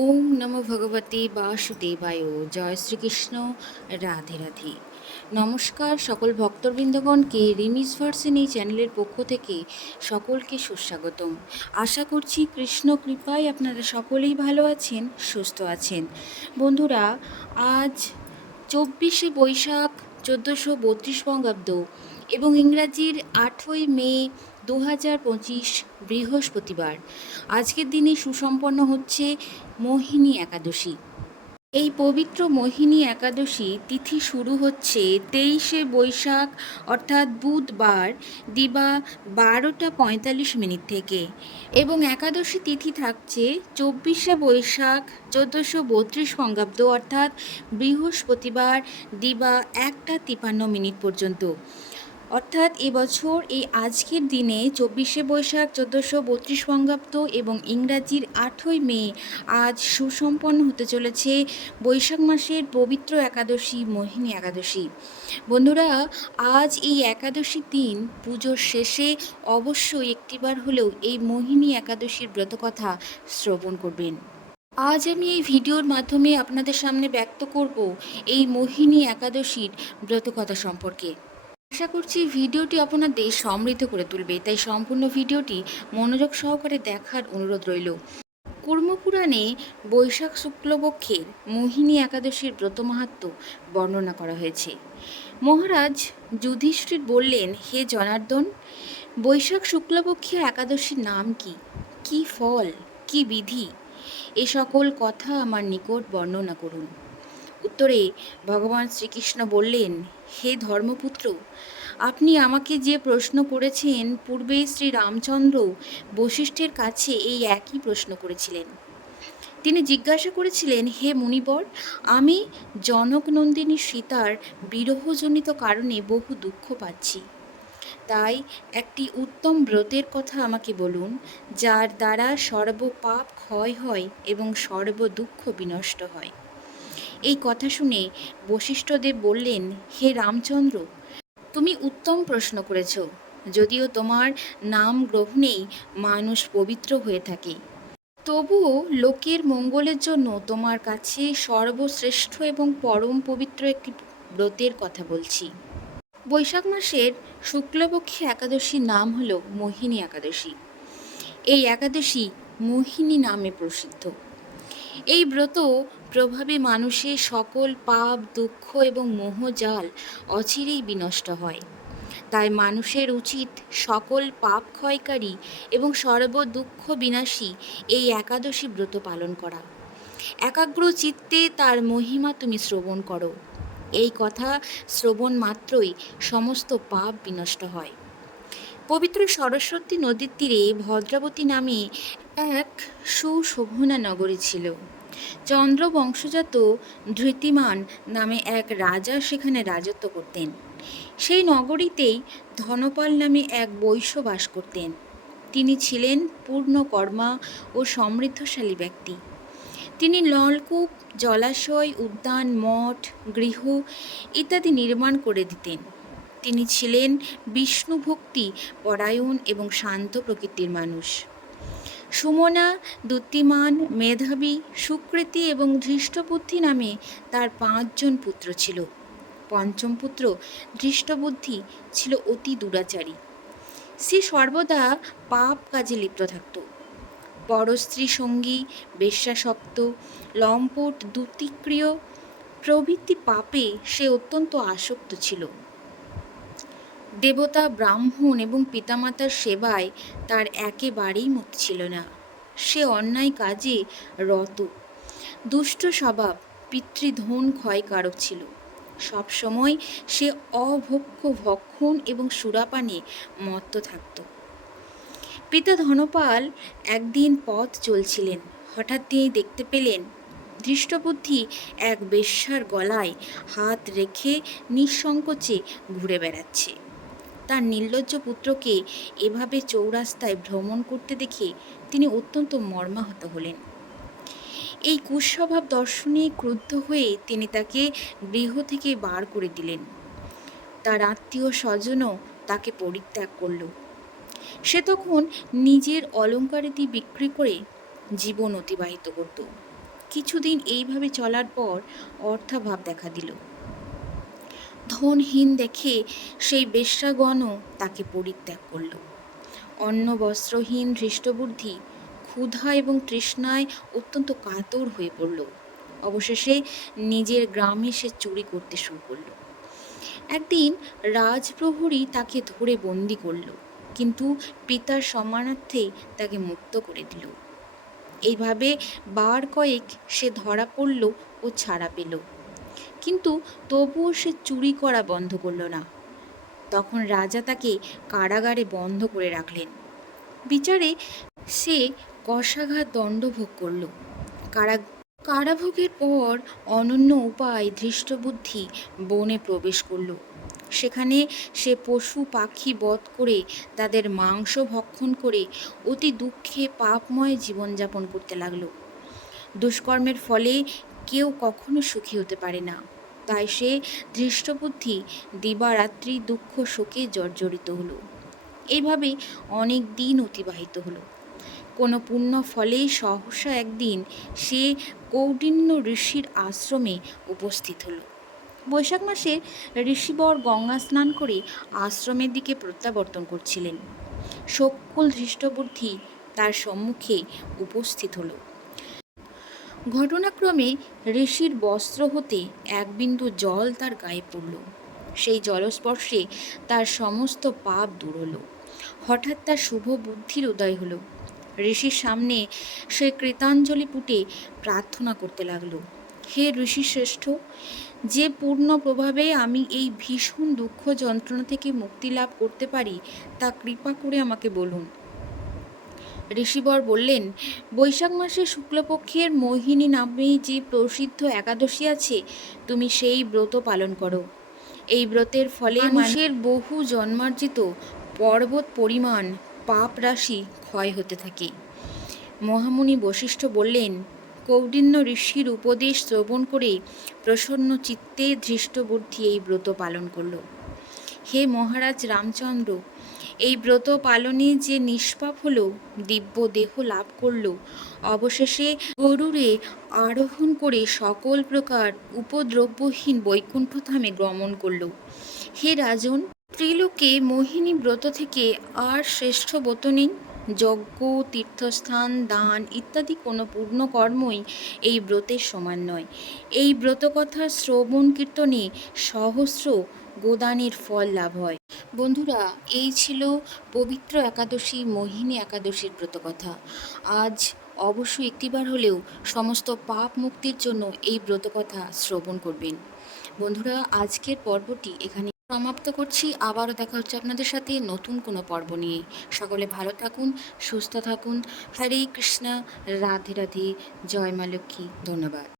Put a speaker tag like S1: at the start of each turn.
S1: ওম নমো ভগবতে বাসুদেবায়। জয় শ্রীকৃষ্ণ। রাধে রাধে। নমস্কার সকল ভক্তবৃন্দগণকে রিমিস ভার্সেন চ্যানেলের পক্ষ থেকে সকলকে সুস্বাগতম। আশা করছি কৃষ্ণ কৃপায় আপনারা সকলেই ভালো আছেন, সুস্থ আছেন। বন্ধুরা, আজ চব্বিশে বৈশাখ, চোদ্দোশো বত্রিশ বঙ্গাব্দ এবং ইংরাজির আটই মে দু হাজার পঁচিশ বৃহস্পতিবার। আজকের দিনে সুসম্পন্ন হচ্ছে মোহিনী একাদশী। এই পবিত্র মোহিনী একাদশী তিথি শুরু হচ্ছে তেইশে বৈশাখ, অর্থাৎ বুধবার দিবা বারোটা পঁয়তাল্লিশ মিনিট থেকে। এবং একাদশী তিথি থাকছে চব্বিশে বৈশাখ, চোদ্দোশো বত্রিশ বঙ্গাব্দ, অর্থাৎ বৃহস্পতিবার দিবা একটা তিপান্ন মিনিট পর্যন্ত। অর্থাৎ এবছর এই আজকের দিনে চব্বিশে বৈশাখ চোদ্দোশো বত্রিশ বঙ্গাব্দ এবং ইংরাজির আটই মে আজ সুসম্পন্ন হতে চলেছে বৈশাখ মাসের পবিত্র একাদশী, মোহিনী একাদশী। বন্ধুরা, আজ এই একাদশী দিন পুজোর শেষে অবশ্যই একটিবার হলেও এই মোহিনী একাদশীর ব্রতকথা শ্রবণ করবেন। আজ আমি এই ভিডিওর মাধ্যমে আপনাদের সামনে ব্যক্ত করব এই মোহিনী একাদশীর ব্রতকথা সম্পর্কে। আশা করছি ভিডিওটি আপনাদের সমৃদ্ধ করে তুলবে, তাই সম্পূর্ণ ভিডিওটি মনোযোগ সহকারে দেখার অনুরোধ রইল। কুর্মপুরাণে বৈশাখ শুক্লপক্ষের মোহিনী একাদশীর ব্রত মাহাত্ম বর্ণনা করা হয়েছে। মহারাজ যুধিষ্ঠির বললেন, হে জনার্দন, বৈশাখ শুক্লপক্ষীয় একাদশীর নাম কি? কি ফল? কি বিধি? এ সকল কথা আমার নিকট বর্ণনা করুন। উত্তরে ভগবান শ্রীকৃষ্ণ বললেন হে ধর্মপুত্র, আপনি আমাকে যে প্রশ্ন করেছেন পূর্বে শ্রী রামচন্দ্র বশিষ্ঠের কাছে এই একই প্রশ্ন করেছিলেন। তিনি জিজ্ঞাসা করেছিলেন, হে মুনিবর, আমি জনকনন্দিনী সীতার বিরহজনিত কারণে বহু দুঃখ পাচ্ছি। তাই একটি উত্তম ব্রতের কথা আমাকে বলুন, যার দ্বারা সর্বপাপ ক্ষয় হয় এবং সর্ব দুঃখ বিনষ্ট হয়। এই কথা শুনে বশিষ্ঠদেব বললেন, হে রামচন্দ্র, তুমি উত্তম প্রশ্ন করেছ। যদিও তোমার নাম গ্রহণেই মানুষ পবিত্র হয়ে থাকে। তবুও লোকের মঙ্গলের জন্য তোমার কাছে সর্বশ্রেষ্ঠ এবং পরম পবিত্র একটি ব্রতের কথা বলছি। বৈশাখ মাসের শুক্লপক্ষে একাদশীর নাম হল মোহিনী একাদশী। এই একাদশী মোহিনী নামে প্রসিদ্ধ। এই ব্রত প্রভাবে মানুষের সকল পাপ, দুঃখ এবং মোহজাল অচিরেই বিনষ্ট হয়। তাই মানুষের উচিত সকল পাপ ক্ষয়কারী এবং সর্ব দুঃখ বিনাশী এই একাদশী ব্রত পালন করা। একাগ্র চিত্তে তার মহিমা তুমি শ্রবণ করো। এই কথা শ্রবণ মাত্রই সমস্ত পাপ বিনষ্ট হয়। পবিত্র সরস্বতী নদীর তীরে ভদ্রাবতী নামে এক সুশোভনা নগরী ছিল। চন্দ্র বংশজাত ধৃতিমান নামে এক রাজা সেখানে রাজত্ব করতেন। সেই নগরীতেই ধনপাল নামে এক বৈশ্য বাস করতেন। তিনি ছিলেন পূর্ণকর্মা ও সমৃদ্ধশালী ব্যক্তি। তিনি নলকূপ, জলাশয়, উদ্যান, মঠ, গৃহ ইত্যাদি নির্মাণ করে দিতেন। তিনি ছিলেন বিষ্ণুভক্তি, পরায়ণ এবং শান্ত প্রকৃতির মানুষ। সুমনা দ্যুতিমান মেধাবী, সুকৃতি এবং ধৃষ্টবুদ্ধি নামে তার পাঁচজন পুত্র ছিল। পঞ্চম পুত্র ধৃষ্টবুদ্ধি ছিল অতি দুরাচারী। সে সর্বদা পাপ কাজে লিপ্ত থাকত। পরস্ত্রী সঙ্গী বেশ্যাসক্ত লম্পট, দুতিক্রিয় প্রভৃতি পাপে সে অত্যন্ত আসক্ত ছিল। দেবতা, ব্রাহ্মণ এবং পিতামাতার সেবায় তার একেবারেই মত ছিল না। সে অন্যায় কাজে রত। দুষ্ট স্বভাব, পিতৃধন ক্ষয়কারক ছিল। সবসময় সে অভক্ষ ভক্ষণ এবং সুরাপানে মত্ত থাকত। পিতা ধনপাল একদিন পথ চলছিলেন। হঠাৎ তিনি দেখতে পেলেন দৃষ্টবুদ্ধি এক বেশ্যার গলায় হাত রেখে নিঃসংকোচে ঘুরে বেড়াচ্ছে। তার নির্লজ্জ পুত্রকে এভাবে চৌরাস্তায় ভ্রমণ করতে দেখে তিনি অত্যন্ত মর্মাহত হলেন। এই কুস্বভাব দর্শনে ক্রুদ্ধ হয়ে তিনি তাকে গৃহ থেকে বার করে দিলেন। তার আত্মীয় স্বজনও তাকে পরিত্যাগ করল। সে তখন নিজের অলঙ্কারিতি বিক্রি করে জীবন অতিবাহিত করত। কিছুদিন এইভাবে চলার পর অর্থাভাব দেখা দিল। ধনহীন দেখে সেই বেশ্যাগণও তাকে পরিত্যাগ করল। অন্ন, বস্ত্রহীন ধৃষ্টবুদ্ধি ক্ষুধা এবং তৃষ্ণায় অত্যন্ত কাতর হয়ে পড়ল। অবশেষে নিজের গ্রামে সে চুরি করতে শুরু করল। একদিন রাজপ্রহরী তাকে ধরে বন্দি করল, কিন্তু পিতার সম্মানার্থে তাকে মুক্ত করে দিল। এইভাবে বার কয়েক সে ধরা পড়ল ও ছাড়া পেল। কিন্তু তবুও সে চুরি করা বন্ধ করল না। তখন রাজা তাকে কারাগারে বন্ধ করে রাখলেন। বিচারে সে কষাঘাত দণ্ডভোগ করল। কারা, কারাভোগের পর অনন্য উপায় ধৃষ্টবুদ্ধি বনে প্রবেশ করল। সেখানে সে পশু পাখি বধ করে তাদের মাংস ভক্ষণ করে অতি দুঃখে পাপময় জীবনযাপন করতে লাগল। দুষ্কর্মের ফলে কেউ কখনো সুখী হতে পারে না। তাই সে ধৃষ্টবুদ্ধি দিবারাত্রি দুঃখ শোকে জর্জরিত হলো। এইভাবে অনেক দিন অতিবাহিত হলো। কোনো পুণ্য ফলেই সহসা একদিন সে কৌডিন্য ঋষির আশ্রমে উপস্থিত হলো। বৈশাখ মাসে ঋষিবর গঙ্গা স্নান করে আশ্রমের দিকে প্রত্যাবর্তন করছিলেন। সকল ধৃষ্টবুদ্ধি তার সম্মুখে উপস্থিত হলো। ঘটনাক্রমে ঋষির বস্ত্র হতে এক বিন্দু জল তার গায়ে পড়ল। সেই জলস্পর্শে তার সমস্ত পাপ দূর হলো। হঠাৎ তার শুভ বুদ্ধির উদয় হলো। ঋষির সামনে সে কৃতাঞ্জলি পুটে প্রার্থনা করতে লাগল, হে ঋষি শ্রেষ্ঠ, যে পূর্ণ প্রভাবে আমি এই ভীষণ দুঃখ যন্ত্রণা থেকে মুক্তি লাভ করতে পারি, তা কৃপা করে আমাকে বলুন। ঋষিবর বললেন বৈশাখ মাসে শুক্লপক্ষের মোহিনী নামে যে প্রসিদ্ধ একাদশী আছে তুমি সেই ব্রত পালন করো। এই ব্রতের ফলে মানুষের বহু জন্মার্জিত পর্বত পরিমাণ পাপ রাশি ক্ষয় হতে থাকে। মহামুনি বশিষ্ঠ বললেন কৌডিন্য ঋষির উপদেশ শ্রবণ করে প্রসন্ন চিত্তে ধৃষ্টবুদ্ধি এই ব্রত পালন করল। হে মহারাজ রামচন্দ্র এই ব্রত পালনে যে নিষ্পাপ হলো, দিব্য দেহ লাভ করল, অবশেষে গরুরে আরোহণ করে সকল প্রকার উপদ্রব্যহীন বৈকুণ্ঠধামে গমন করল। হে রাজন, ত্রিলোকে মোহিনী ব্রত থেকে আর শ্রেষ্ঠ ব্রত নেই। যজ্ঞ, তীর্থস্থান, দান ইত্যাদি কোনো পূর্ণ কর্মই এই ব্রতের সমান নয়। এই ব্রতকথা শ্রবণ কীর্তনে সহস্র গোদানের ফল লাভ হয়। বন্ধুরা, এই ছিল পবিত্র একাদশী, মোহিনী একাদশীর ব্রতকথা। আজ অবশ্যই একটিবার হলেও সমস্ত পাপ মুক্তির জন্য এই ব্রতকথা শ্রবণ করবেন। বন্ধুরা, আজকের পর্বটি এখানে সমাপ্ত করছি। আবারও দেখা হচ্ছে আপনাদের সাথে নতুন কোনো পর্ব নিয়ে। সকলে ভালো থাকুন, সুস্থ থাকুন। হরে কৃষ্ণা, রাধে রাধে, জয় মা লক্ষ্মী, ধন্যবাদ।